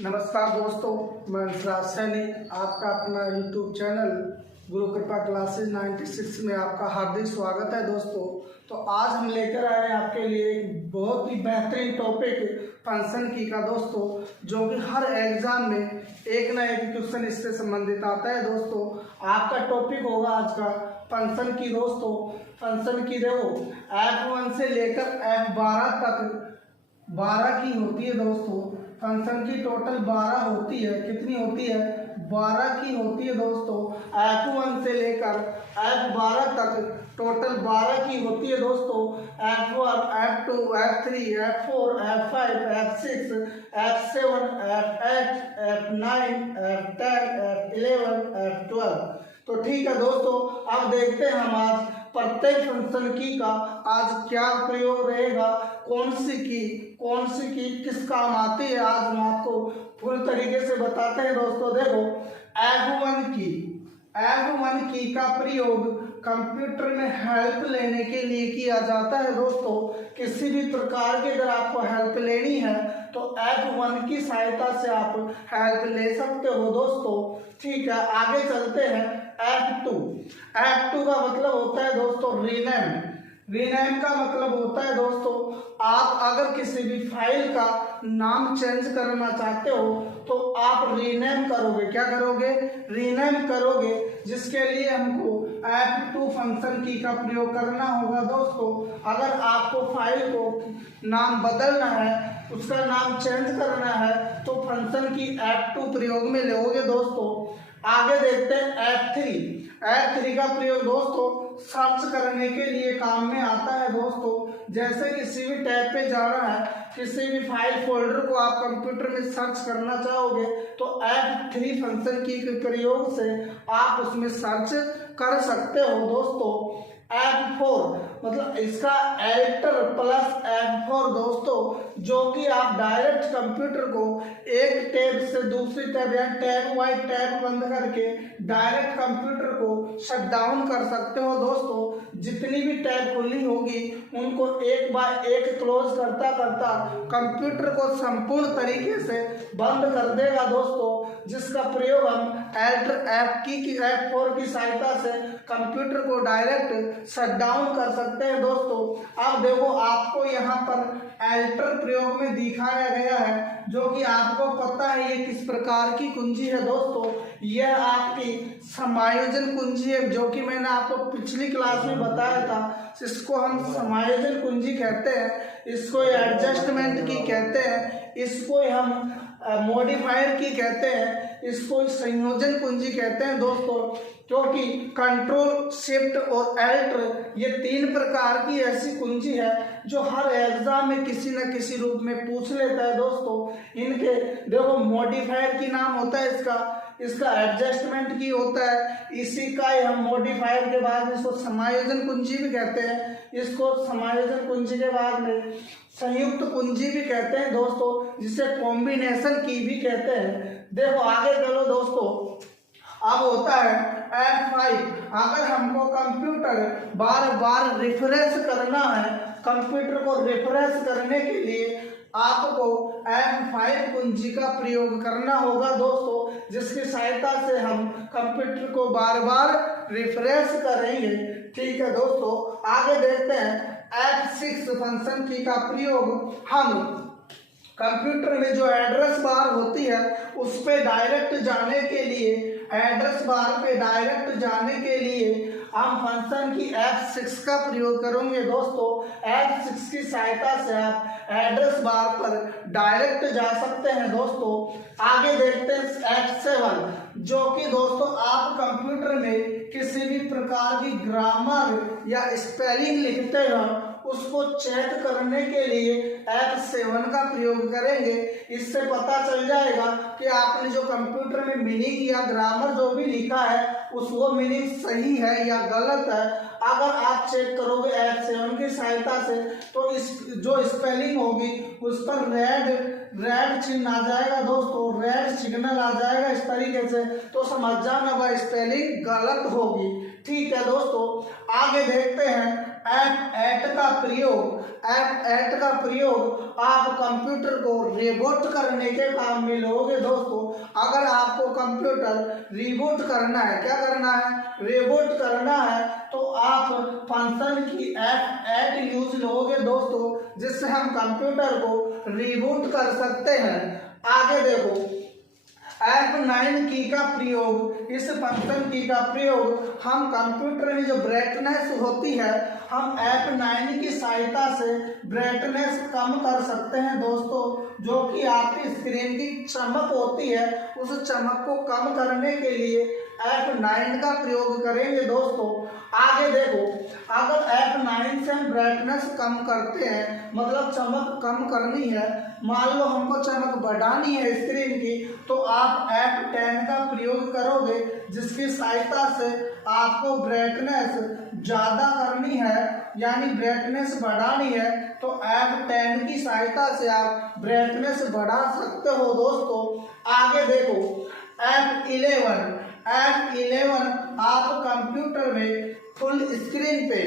नमस्कार दोस्तों, मैं हंसराज सैनी आपका अपना यूट्यूब चैनल गुरु कृपा क्लासेज 96 में आपका हार्दिक स्वागत है। दोस्तों तो आज हम लेकर आए हैं आपके लिए एक बहुत ही बेहतरीन टॉपिक फंक्शन की का दोस्तों, जो कि हर एग्जाम में एक ना एक क्वेश्चन इससे संबंधित आता है। दोस्तों आपका टॉपिक होगा आज का फंक्शन की। दोस्तों फंक्शन की देखो F1 से लेकर F12 तक 12 की होती है। दोस्तों फंक्शन की टोटल 12 होती है। कितनी होती है? 12 की होती है। दोस्तों F1 से लेकर F12 तक टोटल 12 की होती है। दोस्तों F1, F2, F3, F4, F5, F6, F7, F8, F9, F10, F11, F12। तो ठीक है दोस्तों, अब देखते हैं हम आज प्रत्येक फंक्शन की का आज क्या प्रयोग रहेगा, कौन सी की किस काम आती है, आज हम आपको पूरी तरीके से बताते हैं। दोस्तों देखो F1 की का प्रयोग कंप्यूटर में हेल्प लेने के लिए किया जाता है। दोस्तों किसी भी प्रकार की अगर आपको हेल्प लेनी है तो F1 की सहायता से आप हेल्प ले सकते हो। दोस्तों ठीक है, आगे चलते हैं। F2 का मतलब होता है दोस्तों रीनेम का मतलब होता है दोस्तों, आप अगर किसी भी फाइल का नाम चेंज करना चाहते हो तो आप रीनेम करोगे। क्या करोगे? रीनेम करोगे, जिसके लिए हमको F2 फंक्शन की का प्रयोग करना होगा। दोस्तों अगर आपको फाइल को नाम बदलना है, उसका नाम चेंज करना है तो फंक्शन की F2 प्रयोग में लोगे। दोस्तों आगे देखते हैं F3 का प्रयोग दोस्तों सर्च करने के लिए काम में आता है। दोस्तों जैसे किसी भी टैब पे जाना है, किसी भी फाइल फोल्डर को आप कंप्यूटर में सर्च करना चाहोगे तो F3 फंक्शन की के प्रयोग से आप उसमें सर्च कर सकते हो। दोस्तों F4 मतलब इसका एल्टर प्लस F4 दोस्तों, जो कि आप डायरेक्ट कंप्यूटर को एक टैब से दूसरी टैब या टैब वाइज टैब बंद करके डायरेक्ट कंप्यूटर को शट डाउन कर सकते हो। दोस्तों जितनी भी टैब खुली होगी उनको एक बाय एक क्लोज करता करता कंप्यूटर को संपूर्ण तरीके से बंद कर देगा। दोस्तों जिसका प्रयोग हम एल्टर F4 की सहायता से कंप्यूटर को डायरेक्ट शट डाउन कर सकते हैं। दोस्तों अब देखो आपको यहाँ पर एल्टर प्रयोग में दिखाया गया है, जो कि आपको पता है ये किस प्रकार की कुंजी है। दोस्तों यह आपकी समायोजन कुंजी है, जो कि मैंने आपको पिछली क्लास में बताया था। इसको हम समायोजन कुंजी कहते हैं, इसको एडजस्टमेंट की कहते हैं, इसको हम मॉडिफायर की कहते हैं, इसको संयोजन कुंजी कहते हैं। दोस्तों क्योंकि कंट्रोल शिफ्ट और एल्टर ये 3 प्रकार की ऐसी कुंजी है जो हर एग्जाम में किसी न किसी रूप में पूछ लेता है। दोस्तों इनके देखो मॉडिफायर की नाम होता है इसका एडजस्टमेंट की होता है, इसी का ही हम मॉडिफायर के बाद इसको समायोजन कुंजी भी कहते हैं, इसको समायोजन कुंजी के बाद में संयुक्त कुंजी भी कहते हैं। दोस्तों जिसे कॉम्बिनेशन की भी कहते हैं। देखो आगे चलो दोस्तों, अब होता है F5। अगर हमको कंप्यूटर बार बार रिफ्रेश करना है, कंप्यूटर को रिफ्रेश करने के लिए आपको F5 कुंजी का प्रयोग करना होगा। दोस्तों जिसकी सहायता से हम कंप्यूटर को बार बार रिफ्रेश करेंगे। ठीक है दोस्तों, आगे देखते हैं F6 फंक्शन की का प्रयोग हम कंप्यूटर में जो एड्रेस बार होती है उस पे डायरेक्ट जाने के लिए, एड्रेस बार पे डायरेक्ट जाने के लिए हम फंक्शन की F6 का प्रयोग करेंगे। दोस्तों F6 की सहायता से आप एड्रेस बार पर डायरेक्ट जा सकते हैं। दोस्तों आगे देखते हैं F7, जो कि दोस्तों आप कंप्यूटर में किसी भी प्रकार की ग्रामर या स्पेलिंग लिखते हैं उसको चेक करने के लिए F7 का प्रयोग करेंगे। इससे पता चल जाएगा कि आपने जो कंप्यूटर में मीनिंग या ग्रामर जो भी लिखा है वो मीनिंग सही है या गलत है। अगर आप चेक करोगे F7 की सहायता से तो इस जो स्पेलिंग होगी उस पर रेड चिन्ह आ जाएगा दोस्तों, रेड सिग्नल आ जाएगा इस तरीके से, तो समझ जाना वह स्पेलिंग गलत होगी। ठीक है दोस्तों, आगे देखते हैं F8 का प्रयोग। F8 का प्रयोग आप कंप्यूटर को रिबूट करने के काम में लोगे दोस्तों। अगर आपको कंप्यूटर रिबूट करना है, क्या करना है, रिबूट करना है, तो आप फंक्शन की F8 यूज लोगे दोस्तों, जिससे हम कंप्यूटर को रिबूट कर सकते हैं। आगे देखो F9 की का प्रयोग, इस फंक्शन की का प्रयोग हम कंप्यूटर में जो ब्राइटनेस होती है हम F9 की सहायता से ब्राइटनेस कम कर सकते हैं दोस्तों। जो कि आपकी स्क्रीन की चमक होती है उस चमक को कम करने के लिए F9 का प्रयोग करेंगे दोस्तों। आगे देखो, अगर F9 से हम ब्राइटनेस कम करते हैं, मतलब चमक कम करनी है, मान लो हमको चमक बढ़ानी है स्क्रीन की, तो आप F10 का प्रयोग करोगे, जिसकी सहायता से आपको ब्राइटनेस ज़्यादा करनी है, यानी ब्राइटनेस बढ़ानी है, तो F10 की सहायता से आप ब्राइटनेस बढ़ा सकते हो दोस्तों। आगे देखो F11 आप कंप्यूटर में फुल स्क्रीन पे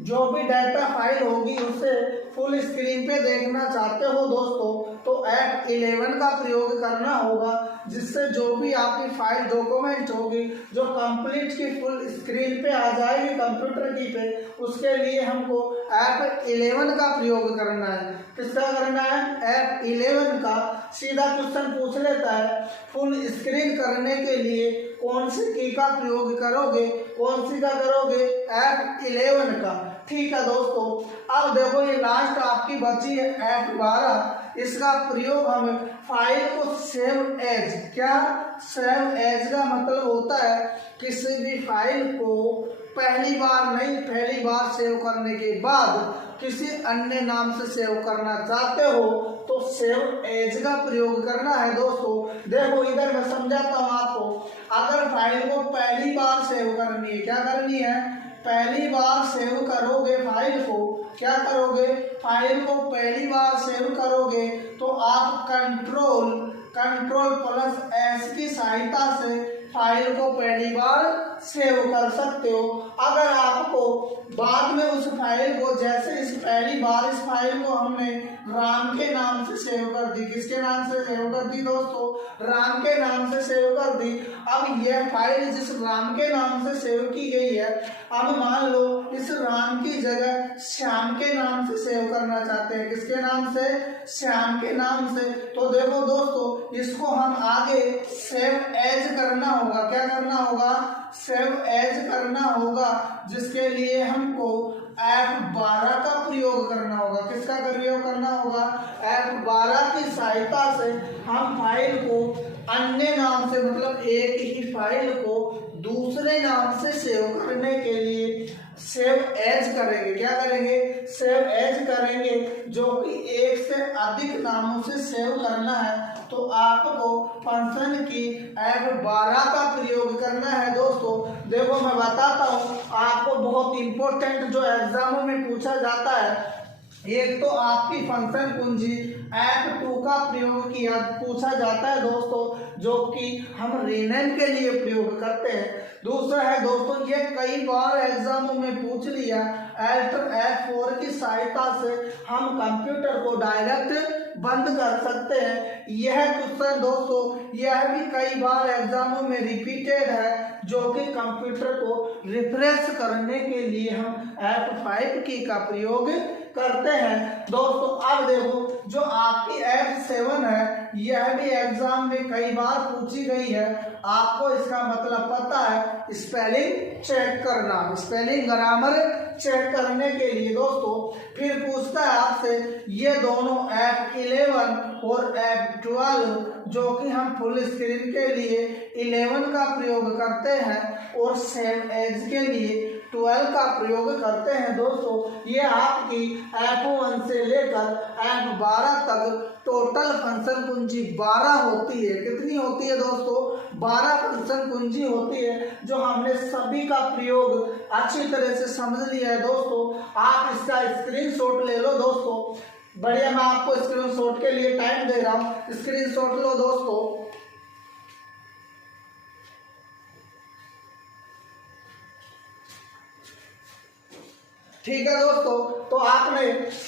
जो भी डाटा फाइल होगी उसे फुल स्क्रीन पे देखना चाहते हो दोस्तों, तो F11 का प्रयोग करना होगा, जिससे जो भी आपकी फाइल डॉक्यूमेंट होगी जो कंप्लीट की फुल स्क्रीन पे आ जाएगी कंप्यूटर की पे, उसके लिए हमको F11 का प्रयोग करना है। किसका करना है, F11 का। सीधा क्वेश्चन पूछ लेता है फुल स्क्रीन करने के लिए कौन सी की का प्रयोग करोगे, कौन सी का करोगे, F11 का। ठीक है दोस्तों, अब देखो ये लास्ट आपकी बची है F12। इसका प्रयोग हम फाइल को सेव एज, क्या सेव एज का मतलब होता है किसी भी फाइल को पहली बार सेव करने के बाद किसी अन्य नाम से सेव करना चाहते हो तो सेव एज का प्रयोग करना है दोस्तों। देखो इधर मैं समझाता हूँ आपको, अगर फाइल को पहली बार सेव करनी है, क्या करनी है, पहली बार सेव करोगे फाइल को, क्या करोगे, फाइल को पहली बार सेव करोगे तो आप कंट्रोल प्लस एस की सहायता से फाइल को पहली बार सेव कर सकते हो। अगर आपको बाद में उस फाइल को, जैसे इस पहली बार इस फाइल को हमने राम के नाम से सेव कर दी, किसके नाम से सेव कर दी दोस्तों, राम के नाम से सेव कर दी। अब यह फाइल जिस राम के नाम से सेव की गई है, अब मान लो इस राम की जगह श्याम के नाम से सेव करना चाहते हैं, किसके नाम से, श्याम के नाम से। तो देखो दोस्तों, इसको हम आगे सेव एज करना होगा, क्या करना होगा, सेव एज करना होगा, जिसके लिए हमको F12 का प्रयोग करना होगा। किसका प्रयोग करना होगा, F12 की सहायता से हम फाइल को अन्य नाम से, मतलब एक ही फाइल को दूसरे नाम से सेव करने के लिए सेव एज करेंगे, क्या करेंगे, सेव एज करेंगे, जो कि एक से अधिक नामों से सेव करना है, तो आपको फंक्शन की F12 का प्रयोग करना है दोस्तों। देखो मैं बताता हूँ आपको, बहुत इंपॉर्टेंट जो एग्जामों में पूछा जाता है, एक तो आपकी फंक्शन कुंजी F2 का प्रयोग किया पूछा जाता है दोस्तों, जो कि हम रीनेम के लिए प्रयोग करते हैं। दूसरा है दोस्तों, ये कई बार एग्जामों में पूछ लिया, Alt F4 की सहायता से हम कंप्यूटर को डायरेक्ट बंद कर सकते हैं। यह क्वेश्चन दोस्तों, यह भी कई बार एग्जामों में रिपीटेड है, जो कि कंप्यूटर को रिफ्रेश करने के लिए हम F5 की का प्रयोग करते हैं दोस्तों। अब देखो, जो आपकी F7 है, यह भी एग्जाम में कई बार पूछी गई है। आपको इसका मतलब पता है, स्पेलिंग चेक करना, स्पेलिंग ग्रामर चेक करने के लिए दोस्तों। फिर पूछता है आपसे, ये दोनों F11 और F12 जो कि हम फुल स्क्रीन के लिए 11 का प्रयोग करते हैं और सेव एज के लिए F12 का प्रयोग करते हैं दोस्तों। ये आपकी F1 से लेकर F12 तक टोटल फंक्शन कुंजी 12 होती है। कितनी होती है दोस्तों? 12 फंक्शन कुंजी होती है, जो हमने सभी का प्रयोग अच्छी तरह से समझ लिया है दोस्तों। आप इसका स्क्रीनशॉट ले लो दोस्तों। बढ़िया, मैं आपको स्क्रीनशॉट के लिए टाइम दे रहा हूँ, स्क्रीनशॉट लो दोस्तों। ठीक है दोस्तों, तो आपने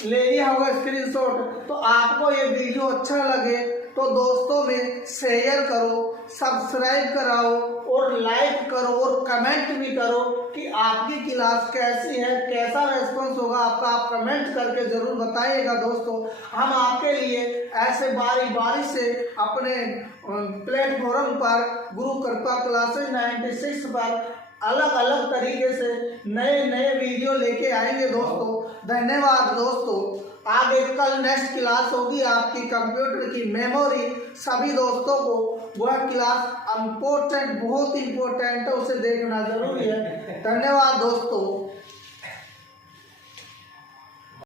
ले लिया होगा स्क्रीनशॉट। तो आपको ये वीडियो अच्छा लगे तो दोस्तों में शेयर करो, सब्सक्राइब कराओ और लाइक करो और कमेंट भी करो कि आपकी क्लास कैसी है, कैसा रेस्पॉन्स होगा आपका। आप कमेंट करके जरूर बताइएगा दोस्तों। हम आपके लिए ऐसे बारी बारी से अपने प्लेटफॉर्म पर गुरु कृपा क्लासेस 96 पर अलग अलग तरीके से नए नए वीडियो लेके आएंगे दोस्तों। धन्यवाद दोस्तों। आगे कल नेक्स्ट क्लास होगी आपकी कंप्यूटर की मेमोरी। सभी दोस्तों को वह क्लास इम्पोर्टेंट, बहुत इम्पोर्टेंट है, उसे देखना जरूरी है। धन्यवाद दोस्तों।